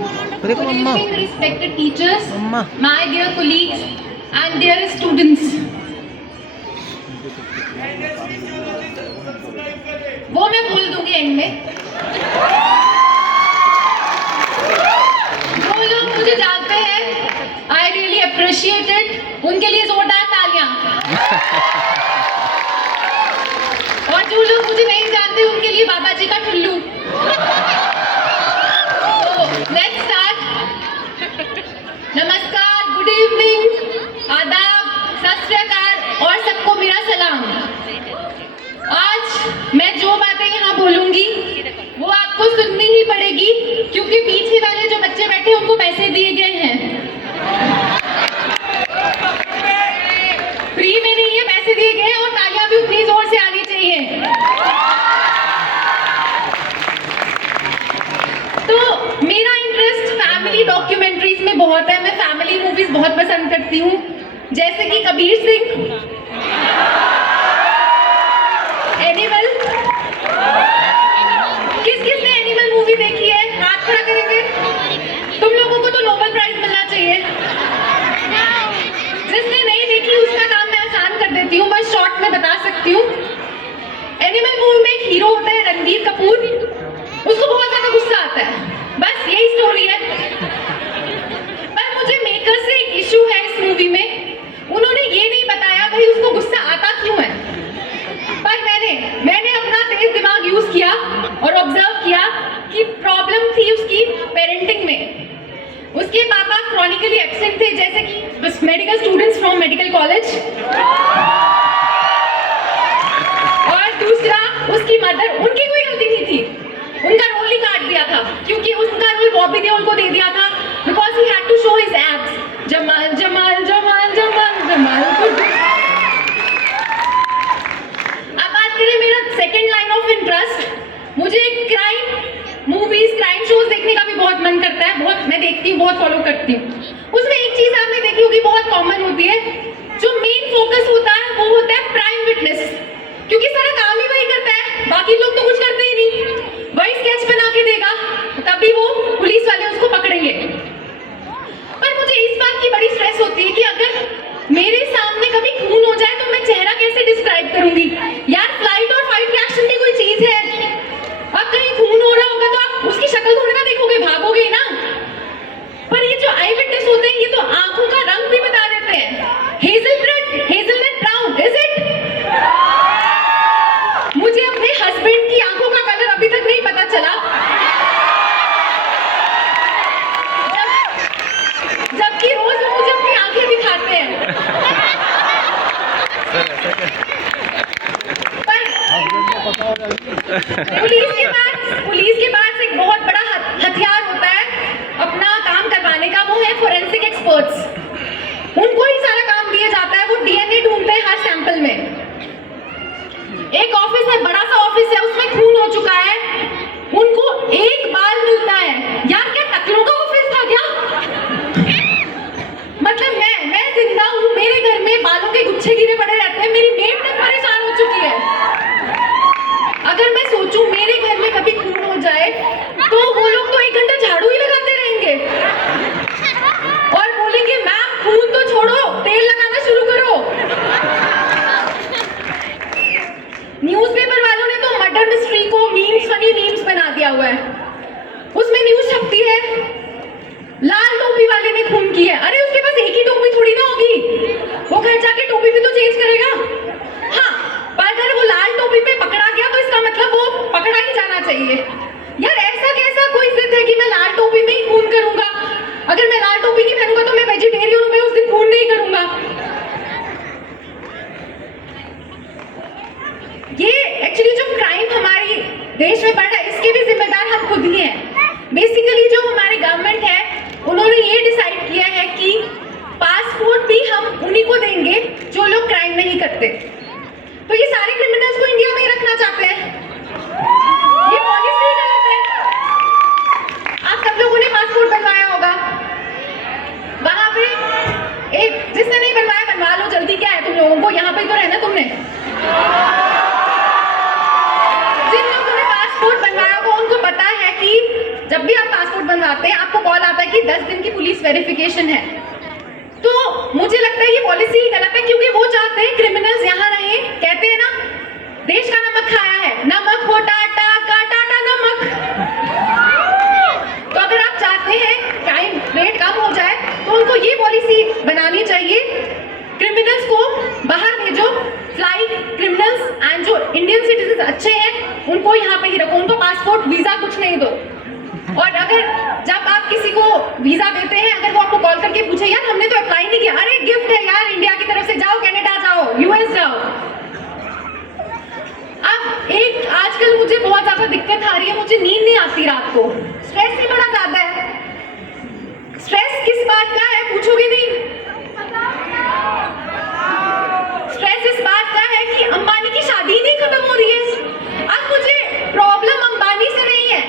Good evening, respected teachers, my dear colleagues and dear students. वो मैं बोल दूंगी एंड में। जो लोग मुझे जानते हैं, I really appreciate it. उनके लिए जोरदार तालियां। और जो लोग मुझे नहीं जानते, उनके लिए बाबा जी का ठुल्लू। Let's start. नमस्कार, गुड इवनिंग, आदाब, सत श्री अकाल और सबको मेरा सलाम। आज मैं जो बातें यहाँ बोलूंगी वो आपको सुननी ही पड़ेगी, क्योंकि पीछे वाले जो बच्चे बैठे उनको पैसे दिए गए हैं। फ्री में नहीं है, पैसे दिए गए हैं और तालियां भी उतनी जोर से आनी चाहिए। तो मेरा इंटरेस्ट फैमिली डॉक्यूमेंट्रीज में बहुत है। मैं फैमिली मूवीज बहुत पसंद करती हूँ, जैसे कि कबीर सिंह, एनिमल। किसने एनिमल मूवी देखी है? हाथ खड़ा करेंगे। तुम लोगों को तो नोबेल प्राइज मिलना चाहिए। जिसने नहीं देखी उसका काम मैं आसान कर देती हूँ, बस शॉर्ट में बता सकती हूँ। एनिमल मूवी में एक हीरो होता है रणबीर कपूर, उसको बहुत ज्यादा गुस्सा आता है, बस यही स्टोरी है। पर मुझे मेकर से एक इशू है इस मूवी में, उन्होंने ये नहीं बताया भाई उसको गुस्सा आता क्यों है। पर मैंने अपना तेज दिमाग यूज किया और ऑब्जर्व किया कि प्रॉब्लम थी उसकी पेरेंटिंग में। उसके पापा क्रॉनिकली एब्सेंट थे, जैसे कि medical students from medical college. और दूसरा, उसकी मदर, उनकी कोई गलती नहीं थी, उनका रोल ही काट दिया था, क्योंकि उनका रोल बॉबी देओल को दे दिया था, because he had to show his abs. जमाल जमाल जमाल जमाल जमाल। अब बात करें मेरा सेकंड लाइन ऑफ इंटरेस्ट, मुझे क्राइम मूवीज, क्राइम शोज देखने का भी बहुत मन करता है। बहुत मैं देखती हूँ, बहुत फॉलो करती हूँ। उसमें एक चीज आपने देखी होगी, बहुत कॉमन होती है, जो मेन फोकस होता है वो होता है प्राइम विटनेस, क्योंकि सारा काम ही वही करता है, बाकी लोग तो कुछ करते ही नहीं। वही स्केच बना के देगा, तभी वो पुलिस वाले उसको पकड़ेंगे। पर मुझे इस बात की बड़ी स्ट्रेस होती है कि अगर मेरे सामने कभी खून हो जाए तो मैं चेहरा कैसे डिस्क्राइब करूंगी। यार, फ्लाइट और फाइट रिएक्शन भी कोई चीज है। अब कहीं खून हो रहा होगा तो आप उसकी शक्ल थोड़ी ना देखोगे, भागोगे ना। पर ये जो आई विटनेस होते हैं, ये तो आंखों का रंग भी बता देते हैं। Hazelnut brown, is it? मुझे अपने हस्बैंड की आंखों का कलर अभी तक नहीं पता चला, जबकि रोज वो मुझे अपनी आंखें दिखाते हैं। पुलिस के पास एक बहुत बड़ा हथियार होता है अपना काम करवाने का, वो है फोरेंसिक एक्सपर्ट्स। उनको ही सारा काम दिया जाता है, वो डीएनए ढूंढते हैं हर सैंपल में। एक ऑफिस है, बड़ा सा ऑफिस है, उसमें खून हो चुका है, उनको एक बाल मिलता है। यार, क्या टकलों का ऑफिस था क्या? मतलब मैं जिंदा हूँ, मेरे घर में बालों के गुच्छे गिरे पड़े रहते हैं, मेरी मेड तक परेशान हो चुकी है। अगर मैं सोचूं मेरे घर में कभी खून हो जाए तो वो लोग तो 1 घंटा झाड़ू ही लगाते रहेंगे और बोलेंगे मैम खून तो छोड़ो, तेल लगाना शुरू करो। न्यूज़पेपर वालों ने तो मर्डर मिस्ट्री को फनी मीम्स बना दिया हुआ है। उसमें न्यूज छपती है लाल टोपी वाले ने खून किया। अरे उसके पास एक ही टोपी थोड़ी ना होगी, वो घर जाके टोपी भी तो चेंज करेगा। हाँ, पर अगर वो लाल टोपी पे पकड़ा गया तो इसका मतलब वो पकड़ा ही जाना चाहिए। यार, ऐसा कैसा कोई जिद है कि मैं लाल टोपी में ही खून करूंगा? अगर मैं लाल टोपी नहीं पहनूंगा तो मैं वेजिटेरियन हूं, मैं उस दिन खून नहीं करूंगा। ये एक्चुअली जो क्राइम हमारे देश में बढ़ रहा है, इसके भी जिम्मेदार हम खुद ही हैं। बेसिकली जो हमारे गवर्नमेंट है, उन्होंने ये डिसाइड किया है कि पासपोर्ट भी हम उन्हीं को देंगे जो लोग क्राइम नहीं करते। तो ये सारे क्रिमिनल्स को इंडिया में ही रखना चाहते हैं। ये पॉलिसी गलत है। आप सब लोगों ने पासपोर्ट बनवाया होगा, वहां पे एक जिसने नहीं बनवाया बनवा लो, जल्दी क्या है तुम लोगों को, यहाँ पे तो रहना तुमने। जिन लोगों ने पासपोर्ट बनवाया होगा उनको पता है कि जब भी आप पासपोर्ट बनवा जाते हैं आपको कॉल आता है कि 10 दिन की पुलिस वेरिफिकेशन है। तो मुझे लगता है ये पॉलिसी ही गलत है, क्योंकि वो चाहते हैं क्रिमिनल्स यहाँ रहे। कहते हैं ना, देश का नमक खाया है, नमक हो टाटा का टाटा नमक। तो अगर आप चाहते हैं क्राइम रेट कम हो जाए तो उनको ये पॉलिसी बनानी चाहिए, क्रिमिनल्स को बाहर भेजो, फ्लाई क्रिमिनल्स एंड जो इंडियन सिटीजन अच्छे हैं उनको यहाँ पे ही रखो, उनको पासपोर्ट वीजा कुछ नहीं दो। और अगर जब आप किसी को वीजा देते हैं, अगर वो आपको कॉल करके पूछे यार हमने तो अप्लाई नहीं किया, अरे गिफ्ट है यार इंडिया की तरफ से, जाओ कनाडा जाओ, यूएस जाओ। अब एक आजकल मुझे बहुत ज्यादा दिक्कत आ रही है, मुझे नींद नहीं आती रात को, स्ट्रेस भी बड़ा ज्यादा है। स्ट्रेस किस बात का है पूछोगे नहीं? स्ट्रेस इस बात का है कि अंबानी की शादी नहीं खत्म हो रही है। अब मुझे प्रॉब्लम अंबानी से नहीं है,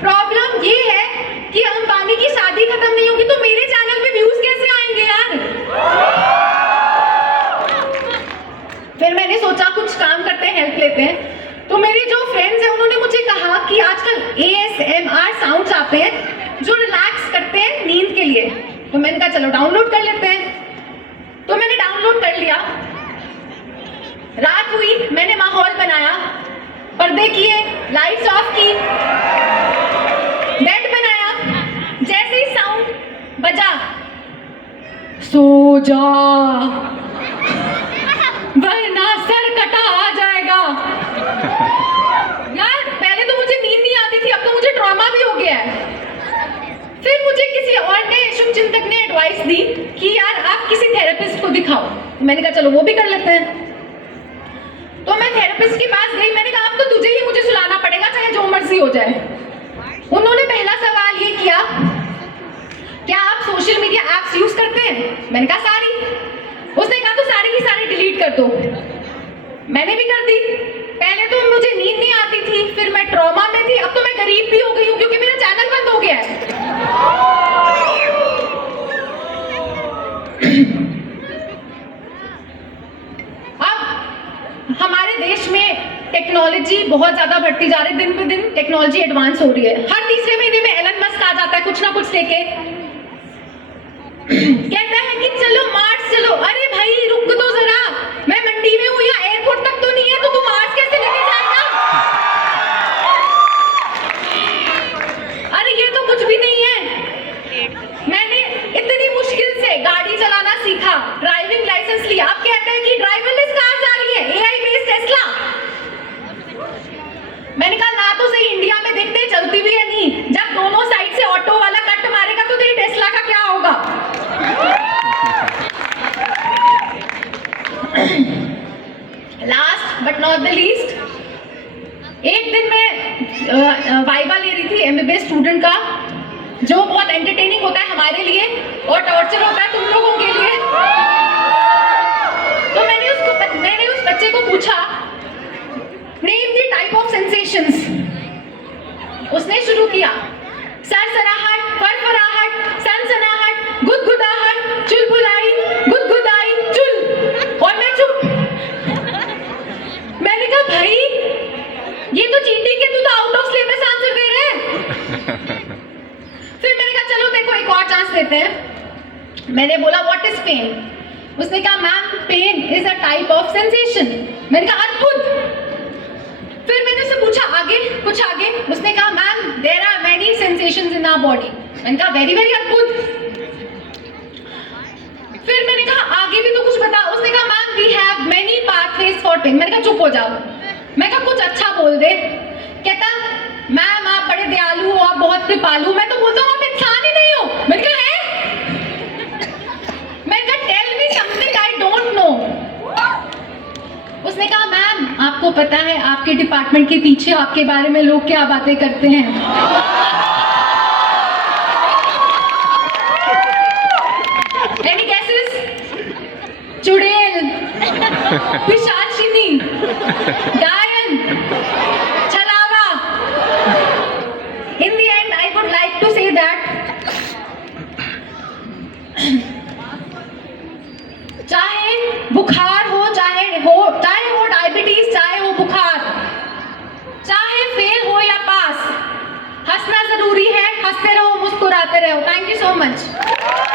प्रॉब्लम ये है कि अंबानी की शादी खत्म नहीं होगी तो मेरे चैनल पे व्यूज कैसे आएंगे यार। फिर मैंने सोचा कुछ काम करते हैं, हेल्प लेते हैं। तो मेरे जो फ्रेंड्स हैं उन्होंने मुझे कहा कि आजकल ASMR साउंड्स आते हैं जो रिलैक्स करते हैं नींद के लिए। तो मैंने कहा चलो डाउनलोड कर लेते हैं। तो मैंने डाउनलोड कर लिया, रात हुई, मैंने माहौल बनाया, पर्दे किए, लाइट्स ऑफ की, बेड बनाया, जैसे ही साउंड बजा, सो जा वरना सर कटा आ जाएगा। यार पहले तो मुझे नींद नहीं आती थी, अब तो मुझे ट्रॉमा भी हो गया है। फिर मुझे किसी और ने, शुभचिंतक ने एडवाइस दी कि यार आप किसी थेरेपिस्ट को दिखाओ। मैंने कहा चलो वो भी कर लेते हैं। तो मैं थेरेपिस्ट के पास गई, मैंने कहा अब तो तुझे ही मुझे सुलाना पड़ेगा चाहे जो मर्जी हो जाए। उन्होंने पहला सवाल ये किया, क्या आप सोशल मीडिया एप्स यूज करते हैं? मैंने कहा सारी। उसने कहा तो सारी की सारी डिलीट कर दो। मैंने भी कर दी। पहले तो मुझे नींद नहीं आती थी, फिर मैं ट्रॉमा में थी, अब तो मैं गरीब भी हो गई हूँ क्योंकि मेरा चैनल बंद हो गया है। अब हमारे देश में टेक्नोलॉजी बहुत ज्यादा बढ़ती जा रही है, दिन पे दिन टेक्नोलॉजी एडवांस हो रही है। हर तीसरे महीने में एलन मस्क आ जाता है कुछ ना कुछ लेके, कहता है कि चलो मार्स चलो। अरे भाई रुक तो जरा, मैं मंडी में हूँ, या एयरपोर्ट तक तो नहीं है, तो तू मार्स कैसे लेके जाएगा? अरे ये तो कुछ भी नहीं है। मैंने इतनी मुश्किल से गाड़ी चलाना सीखा, ड्राइविंग लाइसेंस लिया, अब कहते हैं कि ड्राइवरलेस कार आ रही है, AI बेस्ड टेस्ला। मैंने कहा ना तो सही, इंडिया में देखते हैं चलती भी है नहीं, जब दोनों साइड से ऑटो वाला कट मारेगा तो तेरी टेस्ला का क्या होगा? Last but not the least, एक दिन मैं वाइवा ले रही थी MBBS स्टूडेंट का, जो बहुत एंटरटेनिंग होता है हमारे लिए और टॉर्चर होता है तुम लोगों के लिए। तो मैंने उस बच्चे को पूछा name the type of sensations. उसने शुरू किया सरसराहट, फरफराहट, सनसनाहट, गुदगुदाहट, चुलबुलाई, गुदगुदाई, चुल, और मैं चुप। मैंने कहा भाई ये तो चीटिंग है, तू तो आउट ऑफ सिलेबस आंसर दे रहे हैं। फिर मैंने कहा चलो तेरे को एक और चांस देते हैं। मैंने बोला व्हाट इज पेन? उसने कहा ma'am pain is a type of sensation. मैंने कहा अद्भुत। फिर मैंने उससे पूछा आगे, कुछ आगे। उसने कहा ma'am there are many sensations in our body. मैंने कहा वेरी वेरी अद्भुत। फिर मैंने कहा आगे भी तो कुछ बता। उसने कहा ma'am we have many pathways for pain. मैंने कहा चुप हो जाओ, मैं कहा कुछ अच्छा बोल दे। कहता मैम आप बड़े दयालु हो, आप बहुत कृपालु। मैं तो बोलता हूँ आप इंसान ही नहीं हो। मैंने कहा है? मैंने कहा tell me something I don't know. उसने कहा मैम आपको पता है आपके डिपार्टमेंट के पीछे आपके बारे में लोग क्या बातें करते हैं? Any guesses? चुड़ैल, पिशाचिनी, डायन, छलावा। In the end, I would like to say that चाहे बुखार हो, चाहे वो डायबिटीज, चाहे वो बुखार, चाहे फेल हो या पास, हंसना जरूरी है, हंसते रहो। कर रहे हो. Thank you so much.